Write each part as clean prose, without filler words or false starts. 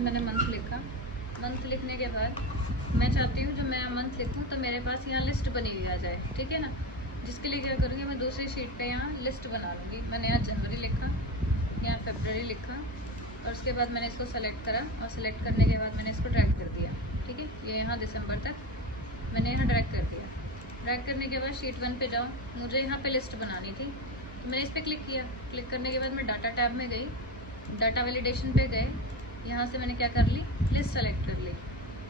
मैंने मंथ लिखा। मंथ लिखने के बाद मैं चाहती हूँ जो मैं मंथ लिखूँ तो मेरे पास यहाँ लिस्ट बनी हुई आ जाए, ठीक है ना। जिसके लिए क्या करूँगी, मैं दूसरी शीट पे यहाँ लिस्ट बना लूँगी। मैंने यहाँ जनवरी लिखा, यहाँ फरवरी लिखा, और उसके बाद मैंने इसको सेलेक्ट करा, और सेलेक्ट करने के बाद मैंने इसको ड्रैग कर दिया, ठीक है। ये यहाँ दिसंबर तक मैंने यहाँ ड्रैग कर दिया। ड्रैग करने के बाद शीट 1 पे जाओ, मुझे यहाँ पे लिस्ट बनानी थी तो मैंने इस पर क्लिक किया। क्लिक करने के बाद मैं डाटा टैब में गई, डाटा वैलिडेशन पे गए, यहाँ से मैंने क्या कर ली, लिस्ट सेलेक्ट कर ली।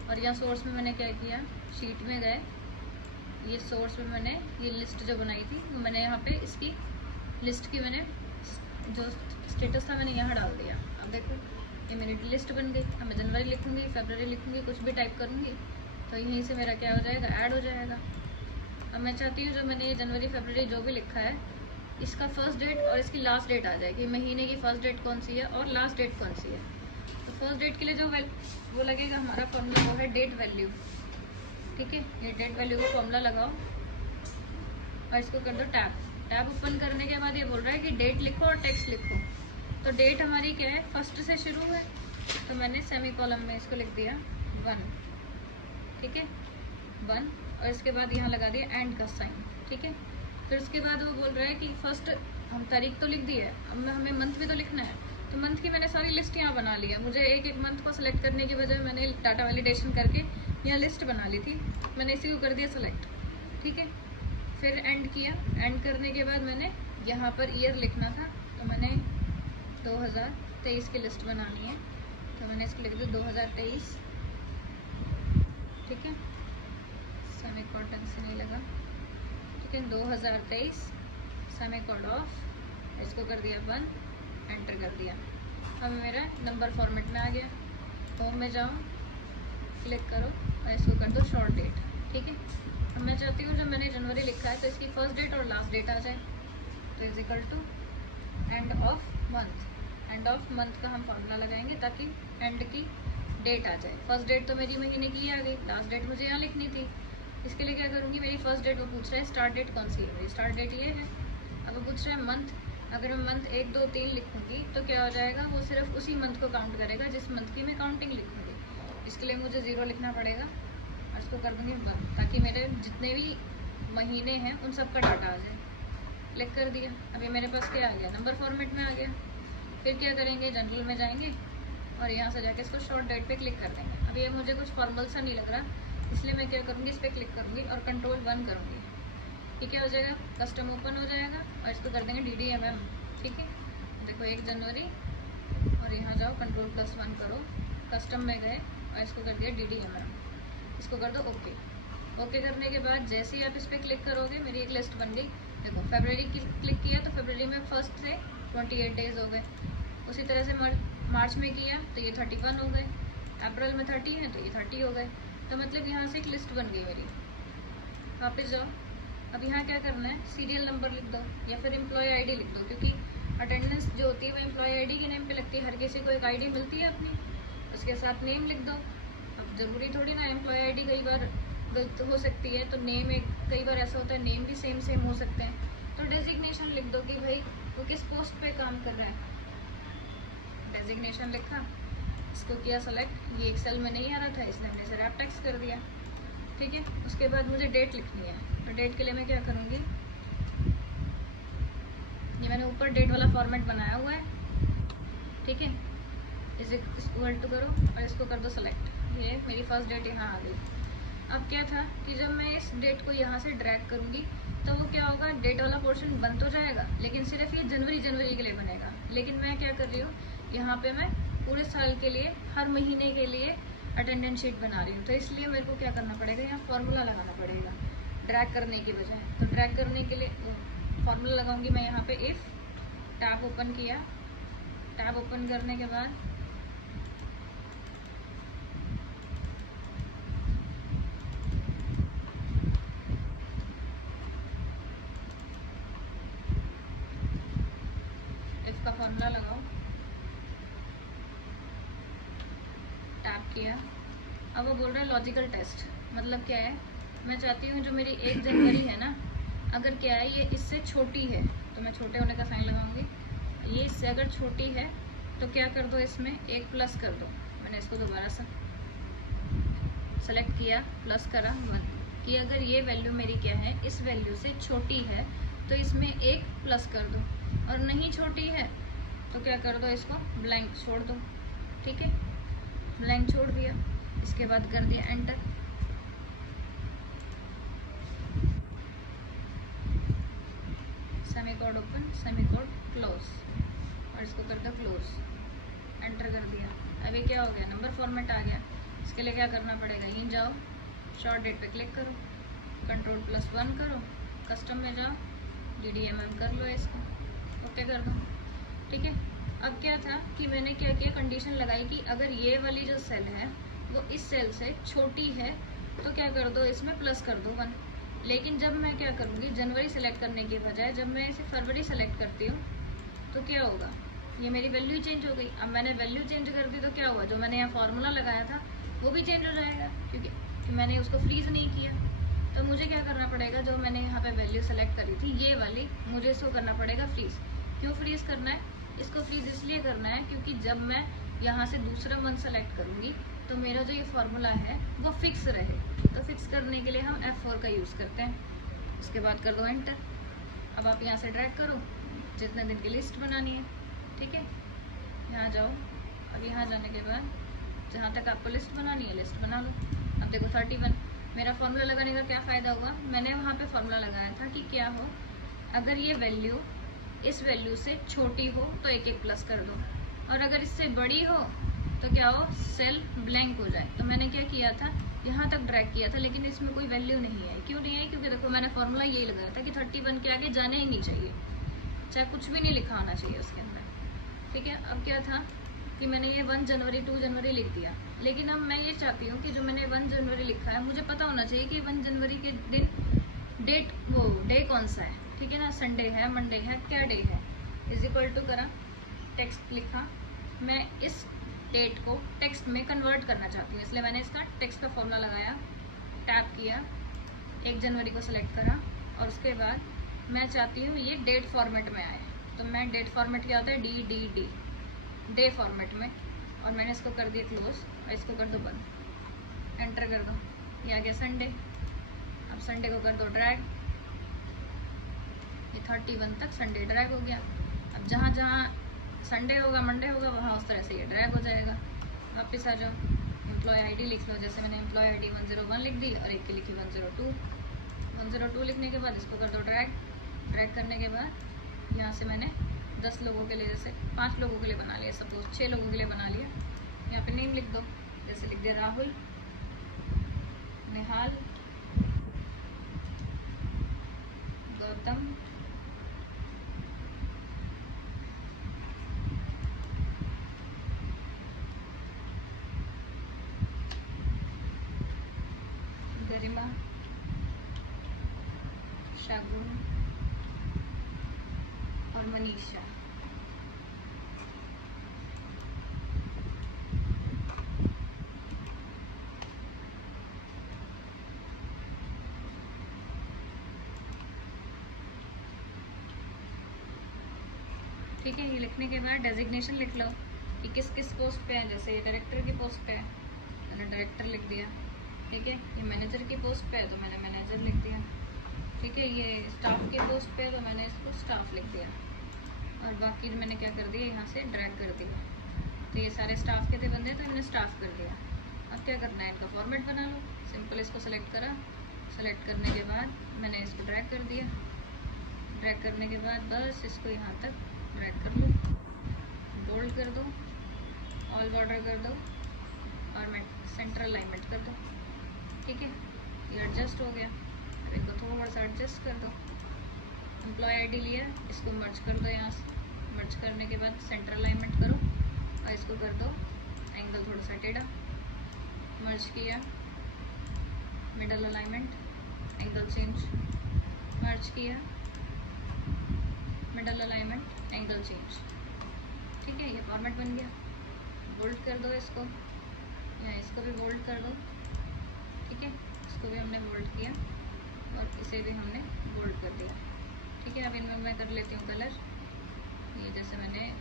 और यहाँ सोर्स में मैंने क्या किया, शीट में गए, ये सोर्स में मैंने ये लिस्ट जो बनाई थी मैंने यहाँ पे इसकी लिस्ट की मैंने जो स्टेटस था मैंने यहाँ डाल दिया। अब देखो ये मेरी लिस्ट बन गई। अब मैं जनवरी लिखूँगी, फरवरी लिखूँगी, कुछ भी टाइप करूँगी तो यहीं से मेरा क्या हो जाएगा, ऐड हो जाएगा। अब मैं चाहती हूँ जो मैंने ये जनवरी फरवरी जो भी लिखा है इसका फर्स्ट डेट और इसकी लास्ट डेट आ जाएगी। महीने की फर्स्ट डेट कौन सी है और लास्ट डेट कौन सी है। तो फर्स्ट डेट के लिए जो वो लगेगा हमारा फॉर्मूला वो है डेट वैल्यू, ठीक है। ये डेट वैल्यू का फॉर्मूला लगाओ और इसको कर दो टैब। टैब ओपन करने के बाद ये बोल रहा है कि डेट लिखो और टेक्स्ट लिखो। तो डेट हमारी क्या है, फर्स्ट से शुरू है, तो मैंने सेमी कॉलम में इसको लिख दिया 1, ठीक है, 1, और इसके बाद यहाँ लगा दिया एंड का साइन, ठीक है। फिर उसके बाद वो बोल रहा है कि फर्स्ट हम तारीख तो लिख दी है, अब हमें मंथ भी तो लिखना है। तो मंथ की मैंने सारी लिस्ट यहाँ बना ली है। मुझे एक एक मंथ को सिलेक्ट करने की बजाय मैंने डाटा वैलिडेशन करके यहाँ लिस्ट बना ली थी, मैंने इसी को कर दिया सेलेक्ट, ठीक है। फिर एंड किया। एंड करने के बाद मैंने यहाँ पर ईयर लिखना था, तो मैंने 2023 की लिस्ट बनानी है, तो मैंने इसको लिख दिया 2023, ठीक है। सेमी कॉटन से नहीं लगा, ठीक है। 2023 सेमी कॉड ऑफ, इसको कर दिया 1, एंटर कर दिया। अब मेरा नंबर फॉर्मेट में आ गया। होम में जाओ, क्लिक करो और इसको कर दो शॉर्ट डेट, ठीक है। अब मैं चाहती हूँ जो मैंने जनवरी लिखा है तो इसकी फर्स्ट डेट और लास्ट डेट आ जाए, तो is equal to end of month. End of month का हम फॉर्मूला लगाएंगे ताकि एंड की डेट आ जाए। फर्स्ट डेट तो मेरी महीने की आ गई, लास्ट डेट मुझे यहाँ लिखनी थी। इसके लिए क्या करूँगी, मेरी फर्स्ट डेट वो पूछ रहा है स्टार्ट डेट कौन सी है, मेरी स्टार्ट डेट ये है। अब वो पूछ रहा है मंथ, अगर मैं मंथ 1 2 3 लिखूँगी तो क्या हो जाएगा, वो सिर्फ उसी मंथ को काउंट करेगा जिस मंथ की मैं काउंटिंग लिखूँगी। इसके लिए मुझे 0 लिखना पड़ेगा और इसको कर दूँगी 1, ताकि मेरे जितने भी महीने हैं उन सब का डाटा आ जाए। क्लिक कर दिया। अभी मेरे पास क्या आ गया, नंबर फॉर्मेट में आ गया। फिर क्या करेंगे, जनरल में जाएंगे और यहाँ से जाके इसको शॉर्ट डेट पे क्लिक कर देंगे। अब ये मुझे कुछ फॉर्मल सा नहीं लग रहा, इसलिए मैं क्या करूँगी, इस पर क्लिक करूँगी और कंट्रोल 1 करूँगी। ये क्या हो जाएगा, कस्टम ओपन हो जाएगा और इसको कर देंगे DDMM, ठीक है। देखो 1 जनवरी, और यहाँ जाओ कंट्रोल +1 करो, कस्टम में गए और इसको कर दिया DDMM, इसको कर दो ओके। ओके करने के बाद जैसे ही आप इस पर क्लिक करोगे मेरी एक लिस्ट बन गई। देखो फरवरी की क्लिक किया तो फरवरी में फर्स्ट से 28 डेज हो गए। उसी तरह से मार्च में किया तो ये 31 हो गए, अप्रैल में 30 है तो ये 30 हो गए। तो मतलब यहाँ से एक लिस्ट बन गई मेरी। वापस जाओ। अब यहाँ क्या करना है, सीरियल नंबर लिख दो या फिर एम्प्लॉय आईडी लिख दो, क्योंकि अटेंडेंस जो होती है वो एम्प्लॉय आईडी के नेम पे लगती है। हर किसी को एक आईडी मिलती है अपनी, उसके साथ नेम लिख दो। अब ज़रूरी थोड़ी ना एम्प्लॉय आईडी कई बार गलत हो सकती है, तो नेम एक कई बार ऐसा होता है नेम भी सेम हो सकते हैं। तो डेजिग्नेशन लिख दो कि भाई वो किस पोस्ट पे काम कर रहा है। डेजिग्नेशन लिखा, इसको किया सेलेक्ट। ये एक्सेल में नहीं आ रहा था इसलिए हमने इसे रैप टेक्स्ट कर दिया, ठीक है। उसके बाद मुझे डेट लिखनी है, तो डेट के लिए मैं क्या करूँगी, ये मैंने ऊपर डेट वाला फॉर्मेट बनाया हुआ है, ठीक है। इसे इक्वल टू करो और इसको कर दो सेलेक्ट। ये मेरी फर्स्ट डेट यहाँ आ गई। अब क्या था कि जब मैं इस डेट को यहाँ से ड्रैग करूँगी तो वो क्या होगा, डेट वाला पोर्शन बन तो जाएगा लेकिन सिर्फ ये जनवरी के लिए बनेगा। लेकिन मैं क्या कर रही हूँ, यहाँ पे मैं पूरे साल के लिए हर महीने के लिए अटेंडेंस शीट बना रही हूँ। तो इसलिए मेरे को क्या करना पड़ेगा, यहाँ फार्मूला लगाना पड़ेगा ड्रैग करने की बजाय। तो ड्रैग करने के लिए फार्मूला लगाऊंगी मैं यहाँ पे। इफ़ टैब ओपन किया, टैब ओपन करने के बाद इफ का फार्मूला लगाओ, टैब किया। अब वो बोल रहा है लॉजिकल टेस्ट, मतलब क्या है, मैं चाहती हूँ जो मेरी 1 जनवरी है ना, अगर क्या है ये इससे छोटी है तो मैं छोटे होने का साइन लगाऊंगी। ये इससे अगर छोटी है तो क्या कर दो, इसमें एक प्लस कर दो। मैंने इसको दोबारा सा सेलेक्ट किया, प्लस करा 1 कि अगर ये वैल्यू मेरी क्या है, इस वैल्यू से छोटी है तो इसमें एक प्लस कर दो, और नहीं छोटी है तो क्या कर दो, इसको ब्लैंक छोड़ दो। ठीक है, ब्लैंक छोड़ दिया, इसके बाद कर दिया एंटर। सेमीकोड ओपन, सेमीकोड क्लोज, और इसको कर दो क्लोज, एंटर कर दिया। अभी क्या हो गया, नंबर फॉर्मेट आ गया। इसके लिए क्या करना पड़ेगा, यहीं जाओ, शॉर्ट डेट पे क्लिक करो, Ctrl+1 करो, कस्टम में जाओ, DDMM कर लो इसको, ओके कर दो। ठीक है, अब क्या था कि मैंने क्या किया, कंडीशन लगाई कि अगर ये वाली जो सेल है वो इस सेल से छोटी है तो क्या कर दो, इसमें प्लस कर दो 1। लेकिन जब मैं क्या करूँगी, जनवरी सेलेक्ट करने के बजाय जब मैं इसे फरवरी सेलेक्ट करती हूँ तो क्या होगा, ये मेरी वैल्यू चेंज हो गई। अब मैंने वैल्यू चेंज कर दी तो क्या हुआ, जो मैंने यहाँ फार्मूला लगाया था वो भी चेंज हो जाएगा, क्योंकि मैंने उसको फ्रीज नहीं किया। तो मुझे क्या करना पड़ेगा, जो मैंने यहाँ पे वैल्यू सेलेक्ट करी थी ये वाली, मुझे इसको करना पड़ेगा फ्रीज। क्यों फ्रीज करना है, इसको फ्रीज इसलिए करना है क्योंकि जब मैं यहाँ से दूसरा मंथ सेलेक्ट करूँगी तो मेरा जो ये फार्मूला है वो फिक्स रहे। तो फिक्स करने के लिए हम F4 का यूज़ करते हैं। उसके बाद कर दो एंटर। अब आप यहाँ से ड्रैग करो, जितने दिन की लिस्ट बनानी है। ठीक है, यहाँ जाओ, अब यहाँ जाने के बाद जहाँ तक आपको लिस्ट बनानी है लिस्ट बना लो। अब देखो 31, मेरा फार्मूला लगाने का क्या फ़ायदा हुआ, मैंने वहाँ पे फार्मूला लगाया था कि क्या हो, अगर ये वैल्यू इस वैल्यू से छोटी हो तो एक एक प्लस कर दो, और अगर इससे बड़ी हो तो क्या हो, सेल ब्लैंक हो जाए। तो मैंने क्या किया था, यहाँ तक ड्रैग किया था, लेकिन इसमें कोई वैल्यू नहीं है। क्यों नहीं है, क्योंकि देखो मैंने फार्मूला यही लगाया था कि 31 के आगे जाना ही नहीं चाहिए, चाहे कुछ भी नहीं लिखा होना चाहिए उसके अंदर। ठीक है, अब क्या था कि मैंने ये 1 जनवरी 2 जनवरी लिख दिया, लेकिन अब मैं ये चाहती हूँ कि जो मैंने 1 जनवरी लिखा है मुझे पता होना चाहिए कि 1 जनवरी के दिन डेट, वो डे कौन सा है। ठीक है ना, संडे है, मंडे है, क्या डे है, इज इक्वल टू करा, टेक्स्ट लिखा। मैं इस डेट को टेक्स्ट में कन्वर्ट करना चाहती हूँ, इसलिए मैंने इसका टेक्स्ट का फॉर्मूला लगाया, टैप किया, 1 जनवरी को सिलेक्ट करा, और उसके बाद मैं चाहती हूँ ये डेट फॉर्मेट में आए। तो मैं डेट फॉर्मेट क्या होता है, DDD, डे फॉर्मेट में, और मैंने इसको कर दिया क्लोज, और इसको कर दो बंद, एंटर कर दो, ये आ गया संडे। अब संडे को कर दो ड्रैग, ये 31 तक संडे ड्रैग हो गया। अब जहाँ जहाँ संडे होगा मंडे होगा वहाँ उस तरह से ये ड्रैग हो जाएगा। वापस आ जाओ, एम्प्लॉय आईडी लिख लो, जैसे मैंने एम्प्लॉय आईडी 101 लिख दी और एक की लिखी 102। 102 लिखने के बाद इसको कर दो ड्रैग, ड्रैग करने के बाद यहाँ से मैंने 10 लोगों के लिए, जैसे 5 लोगों के लिए बना लिया, सपोज 6 लोगों के लिए बना लिया। यहाँ पे नेम लिख दो, जैसे लिख दिया राहुल, निहाल, गौतम, गरिमा, शागुन और मनीषा। ठीक है, ये लिखने के बाद डेजिग्नेशन लिख लो कि किस किस पोस्ट पे है। जैसे ये डायरेक्टर की पोस्ट पे है, मैंने डायरेक्टर लिख दिया। ठीक है, ये मैनेजर की पोस्ट पे है तो मैंने मैनेजर लिख दिया। ठीक है, ये स्टाफ की पोस्ट पे है तो मैंने इसको स्टाफ लिख दिया, और बाकी मैंने क्या कर दिया, यहाँ से ड्रैग कर दिया। तो ये सारे स्टाफ के थे बंदे, तो मैंने स्टाफ कर दिया। अब क्या करना है, इनका फॉर्मेट बना लो, सिंपल इसको सेलेक्ट करा, सेलेक्ट करने के बाद मैंने इसको ड्रैग कर दिया। ड्रैग करने के बाद बस इसको यहाँ तक ड्रैग कर लो, बोल्ड कर दो, ऑल बॉर्डर कर दो, और मैं सेंटर अलाइनमेंट कर दो। ठीक है, ये एडजस्ट हो गया। अब इनको थोड़ा सा एडजस्ट कर दो। एम्प्लॉय आईडी लिया, इसको मर्ज कर दो, यहाँ से मर्ज करने के बाद सेंटर अलाइनमेंट करो, और इसको कर दो एंगल थोड़ा सा टेढ़ा, मर्ज किया, मिडल अलाइनमेंट, एंगल चेंज, मर्ज किया, मिडल अलाइनमेंट, एंगल चेंज। ठीक है, ये फॉर्मेट बन गया। बोल्ड कर दो इसको, यहाँ इसको भी बोल्ड कर दो। ठीक है, इसको भी हमने बोल्ड किया और इसे भी हमने बोल्ड कर दिया। ठीक है, अब इनमें मैं कर लेती हूँ कलर। ये जैसे मैंने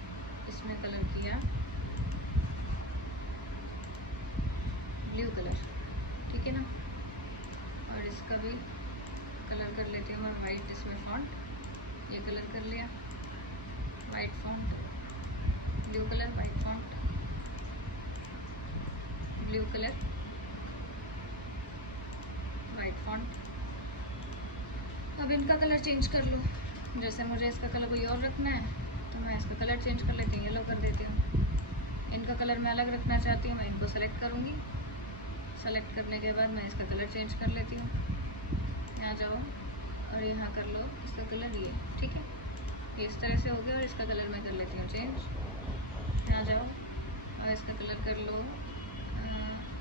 इसमें कलर किया ब्लू कलर, ठीक है ना। और इसका भी कलर कर लेती हूँ मैं वाइट, इसमें फॉन्ट ये कलर कर लिया, white font, blue colour, white font, blue colour, white font. अब इनका कलर चेंज कर लो, जैसे मुझे इसका कलर कोई और रखना है तो मैं इसका कलर चेंज कर लेती हूँ, येलो कर देती हूँ। इनका कलर मैं अलग रखना चाहती हूँ, मैं इनको सेलेक्ट करूँगी, सेलेक्ट करने के बाद मैं इसका कलर चेंज कर लेती हूँ। यहाँ जाओ और यहाँ कर लो इसका कलर ये, ठीक है, ये इस तरह से हो गया। और इसका कलर मैं कर लेती हूँ चेंज। यहाँ जाओ और इसका कलर कर लो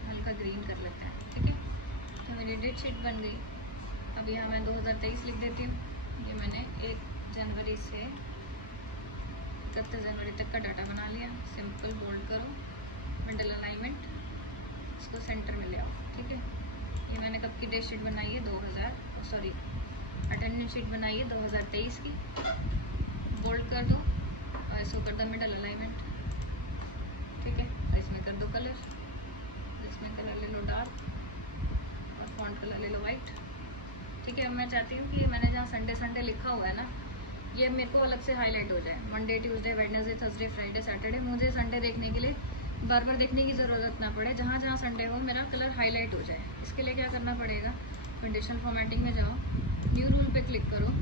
हल्का ग्रीन कर लेते हैं, ठीक है। तो मेरी डेट शीट बन गई। अब यहाँ मैं 2023 लिख देती हूँ। ये मैंने 1 जनवरी से 31 जनवरी तक का डाटा बना लिया। सिंपल बोल्ड करो, मिडल अलाइनमेंट, इसको सेंटर में ले आओ, ठीक है। ये मैंने कब की डेट शीट बनाई है, अटेंडेंस शीट बनाई है 2023 की। बोल्ड कर दो और इसको कर दो मिडल अलाइनमेंट, ठीक है। और इसमें कर दो कलर, इसमें कलर ले लो डार्क और फॉन्ट कलर ले लो वाइट, ठीक है। अब मैं चाहती हूँ कि मैंने जहाँ संडे संडे लिखा हुआ है ना, ये मेरे को अलग से हाईलाइट हो जाए। Monday, Tuesday, Wednesday, Thursday, Friday, Saturday, मुझे संडे देखने के लिए बार बार देखने की ज़रूरत ना पड़े। जहाँ जहाँ संडे हो मेरा कलर हाईलाइट हो जाए। इसके लिए क्या करना पड़ेगा, कंडीशनल फॉर्मेटिंग में जाओ, न्यू रूल पे क्लिक करो,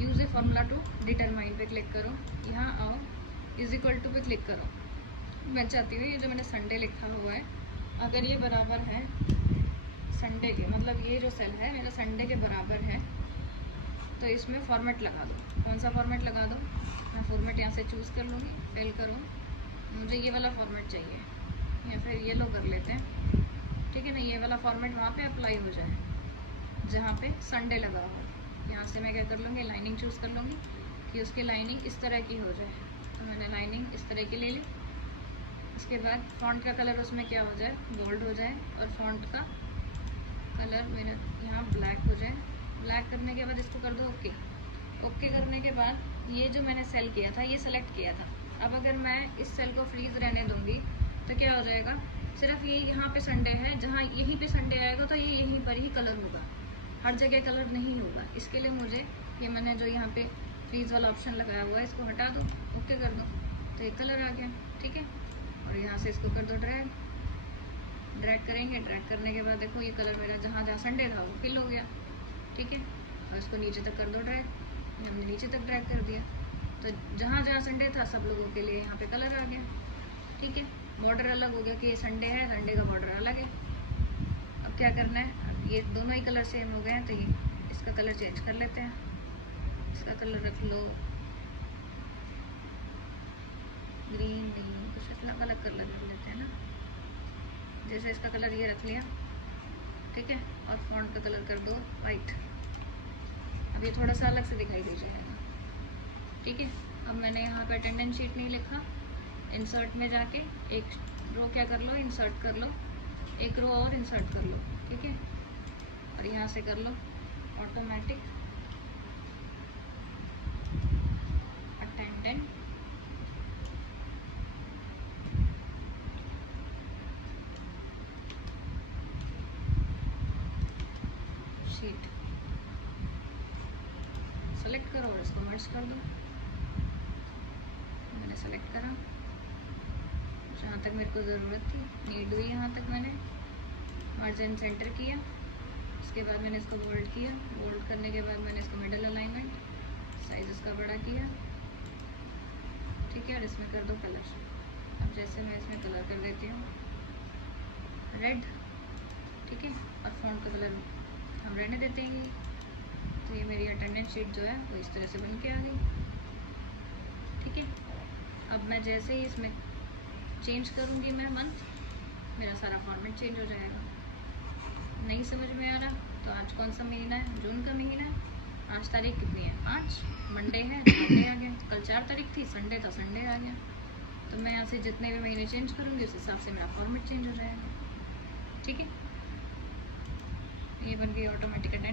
use a formula to determine पे क्लिक करो, यहाँ आओ, इज इक्वल टू पे क्लिक करो। मैं चाहती हूँ ये जो मैंने संडे लिखा हुआ है, अगर ये बराबर है संडे के, मतलब ये जो सेल है मेरा संडे के बराबर है, तो इसमें फॉर्मेट लगा दो। कौन सा फॉर्मेट लगा दो, मैं फॉर्मेट यहाँ से चूज़ कर लूँगी, फिल करो, मुझे ये वाला फॉर्मेट चाहिए या फिर ये लो कर लेते हैं, ठीक है ना। ये वाला फॉर्मेट वहाँ पे अप्लाई हो जाए जहाँ पे संडे लगा हो। यहाँ से मैं क्या कर लूँगी, लाइनिंग चूज़ कर लूँगी कि उसकी लाइनिंग इस तरह की हो जाए। तो मैंने लाइनिंग इस तरह की ले ली। इसके बाद फॉन्ट का कलर उसमें क्या हो जाए, बोल्ड हो जाए, और फॉन्ट का कलर मेरा यहाँ ब्लैक हो जाए। ब्लैक करने के बाद इसको कर दो ओके। ओके करने के बाद ये जो मैंने सेल किया था, ये सेलेक्ट किया था। अब अगर मैं इस सेल को फ्रीज रहने दूँगी तो क्या हो जाएगा, सिर्फ ये यहाँ पे संडे है, जहाँ यहीं पे संडे आएगा तो ये यहीं पर ही कलर होगा, हर जगह कलर नहीं होगा। इसके लिए मुझे ये मैंने जो यहाँ पे फ्रीज वाला ऑप्शन लगाया हुआ है, इसको हटा दो, ओके कर दो, तो ये कलर आ गया, ठीक है। और यहाँ से इसको कर दो ड्रैग, ड्रैग करेंगे, ड्रैग करने के बाद देखो ये कलर मेरा जहाँ जहाँ संडे था वो फिल हो गया, ठीक है। और इसको नीचे तक कर दो ड्रैग, हमने नीचे तक ड्रैग कर दिया, तो जहाँ जहाँ संडे था सब लोगों के लिए यहाँ पे कलर आ गया, ठीक है। बॉर्डर अलग हो गया कि ये संडे है, संडे का बॉर्डर अलग है। अब क्या करना है, अब ये दोनों ही कलर सेम हो गए हैं, तो ये इसका कलर चेंज कर लेते हैं। इसका कलर रख लो ग्रीन, कुछ अलग कलर रख लेते हैं ना, जैसे इसका कलर ये रख लिया, ठीक है। और फॉन्ट का कलर कर दो वाइट। अब ये थोड़ा सा अलग से दिखाई दे जाएगा, ठीक है। अब मैंने यहाँ पे अटेंडेंस शीट नहीं लिखा, इंसर्ट में जाके एक रो क्या कर लो, इंसर्ट कर लो, एक रो और इंसर्ट कर लो, ठीक है। और यहाँ से कर लो ऑटोमेटिक अटेंडेंट शीट, सेलेक्ट करो और इसको मर्ज कर दो। मैंने सेलेक्ट करा जहाँ तक मेरे को ज़रूरत थी, नीड हुई यहाँ तक मैंने मर्ज एंड सेंटर किया। उसके बाद मैंने इसको बोल्ड किया, बोल्ड करने के बाद मैंने इसको मिडल अलाइनमेंट, साइज इसका बड़ा किया, ठीक है। और इसमें कर दो कलर। अब जैसे मैं इसमें कलर कर देती हूँ रेड, ठीक है। और फॉन्ट का कलर हम रहने देते हैं। तो ये मेरी अटेंडेंस शीट जो है वो इस तरह से बन के आ गई, ठीक है। अब मैं जैसे ही इसमें चेंज करूँगी मैं मंथ, मेरा सारा फॉर्मेट चेंज हो जाएगा। नहीं समझ में आ रहा तो आज कौन सा महीना है, जून का महीना है, आज तारीख कितनी है, 5, मंडे है, मंडे आ गया। कल 4 तारीख थी, संडे था, संडे आ गया। तो मैं यहाँ से जितने भी महीने चेंज करूँगी उस हिसाब से मेरा फॉर्मेट चेंज हो जाएगा, ठीक है। ये बन गई ऑटोमेटिक अटेंडेंस।